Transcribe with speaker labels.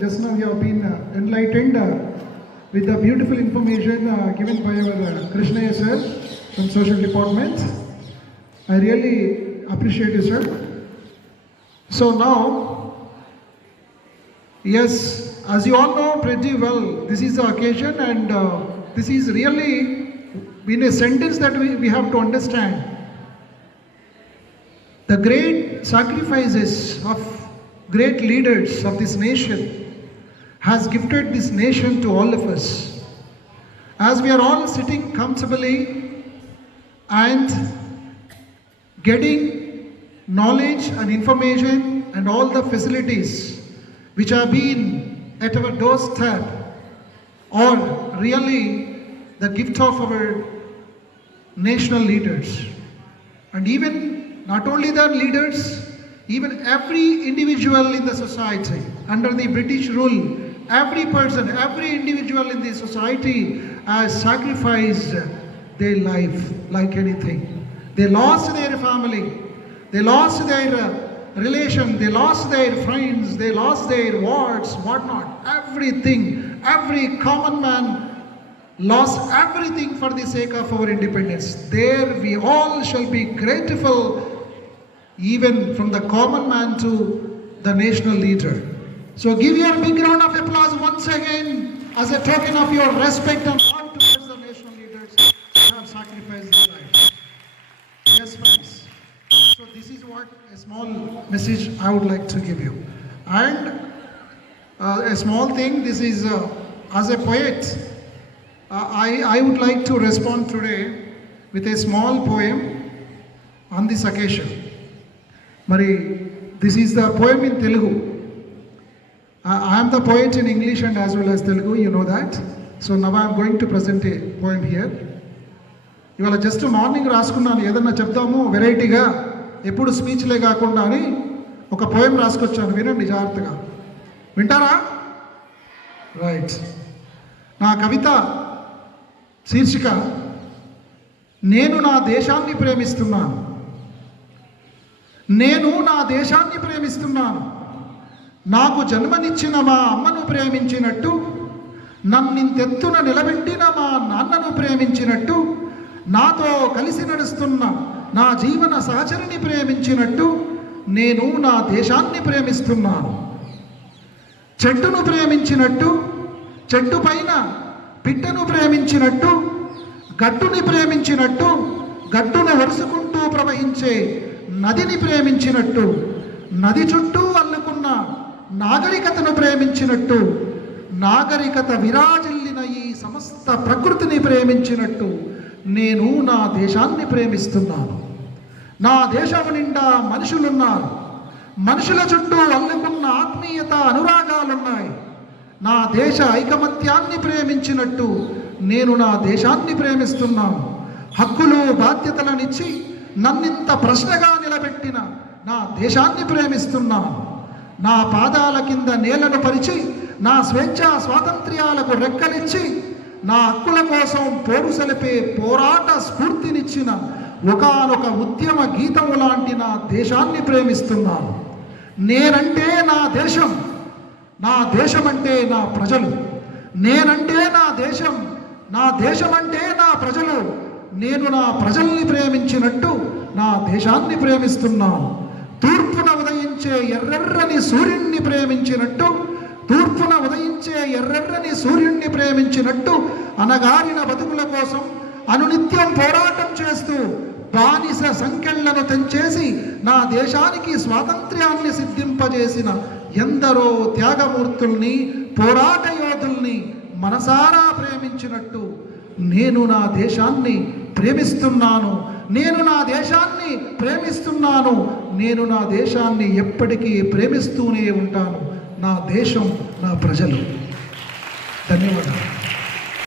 Speaker 1: just now you have been uh, enlightened uh, with the beautiful information uh, given by our Krishna sir from social department. I really appreciate you, sir. So now, yes, as you all know pretty well, this is the occasion and uh, this is really in a sentence that we, we have to understand. The great sacrifices of great leaders of this nation has gifted this nation to all of us. As we are all sitting comfortably and getting knowledge and information and all the facilities which have been at our doorstep or really the gift of our national leaders and even not only the leaders even every individual in the society under the british rule every person every individual in the society has sacrificed their life like anything they lost their family they lost their relation they lost their friends they lost their wards whatnot everything every common man lost everything for the sake of our independence. There we all shall be grateful, even from the common man to the national leader. So give your big round of applause once again as a token of your respect and love towards the national leaders who have sacrificed their lives. Yes, friends. So this is what a small message I would like to give you. And uh, a small thing, this is uh, as a poet, uh, I, I would like to respond today with a small poem on this occasion. Mari, this is the poem in Telugu. Uh, I am the poet in English and as well as Telugu, you know that. So now I am going to present ఇవాళ just morning రాసుకున్నాను. ఏదన్నా చెప్తాము వెరైటీగా ఎప్పుడు స్పీచ్లే కాకుండా అని ఒక poem రాసుకొచ్చాను. వినండి జాగ్రత్తగా. వింటారా? రైట్ నా కవిత శీర్షిక నేను నా దేశాన్ని ప్రేమిస్తున్నాను. నేను నా దేశాన్ని ప్రేమిస్తున్నాను. నాకు జన్మనిచ్చిన మా అమ్మను ప్రేమించినట్టు నన్నింతెత్తున నిలబెట్టిన మా నాన్నను ప్రేమించినట్టు నాతో కలిసి నడుస్తున్న నా జీవన సహచరిని ప్రేమించినట్టు నేను నా దేశాన్ని ప్రేమిస్తున్నాను. చెట్టును ప్రేమించినట్టు చెట్టు పైన పిట్టను ప్రేమించినట్టు గట్టుని ప్రేమించినట్టు గట్టును వరుసుకుంటూ ప్రవహించే నదిని ప్రేమించినట్టు నది చుట్టూ అల్లుకున్న నాగరికతను ప్రేమించినట్టు నాగరికత విరాజిల్లిన ఈ సమస్త ప్రకృతిని ప్రేమించినట్టు నేను నా దేశాన్ని ప్రేమిస్తున్నాను. నా దేశం నిండా మనుషులున్నారు. మనుషుల చుట్టూ అల్లుకున్న ఆత్మీయత అనురాగాలున్నాయి. నా దేశ ఐకమత్యాన్ని ప్రేమించినట్టు నేను నా దేశాన్ని ప్రేమిస్తున్నాను. హక్కులు బాధ్యతలనిచ్చి నన్నింత ప్రశ్నగా నిలబెట్టిన నా దేశాన్ని ప్రేమిస్తున్నాను. నా పాదాల కింద నేలను పరిచి నా స్వేచ్ఛ స్వాతంత్ర్యాలకు రెక్కలిచ్చి నా హక్కుల కోసం పోరుసలిపే పోరాట స్ఫూర్తినిచ్చిన ఒకనొక ఉద్యమ గీతము లాంటి నా దేశాన్ని ప్రేమిస్తున్నాను. నేనంటే నా దేశం నా దేశం అంటే నా ప్రజలు. నేనంటే నా దేశం నా దేశం అంటే నా ప్రజలు. నేను నా ప్రజల్ని ప్రేమించినట్టు నా దేశాన్ని ప్రేమిస్తున్నాను. తూర్పు ఉదయించే ఎర్రెర్రని సూర్యుణ్ణి ప్రేమించినట్టు తూర్పున ఉదయించే ఎర్రెర్రని సూర్యుణ్ణి ప్రేమించినట్టు అనగారిన బతుకుల కోసం అనునిత్యం పోరాటం చేస్తూ బానిస సంఖ్యలను తెంచేసి నా దేశానికి స్వాతంత్ర్యాన్ని సిద్ధింపజేసిన ఎందరో త్యాగమూర్తుల్ని పోరాట యోధుల్ని మనసారా ప్రేమించినట్టు నేను నా దేశాన్ని ప్రేమిస్తున్నాను నేను నా దేశాన్ని ప్రేమిస్తున్నాను. నేను నా దేశాన్ని ఎప్పటికీ ప్రేమిస్తూనే ఉంటాను. నా దేశం నా ప్రజలు. ధన్యవాదాలు.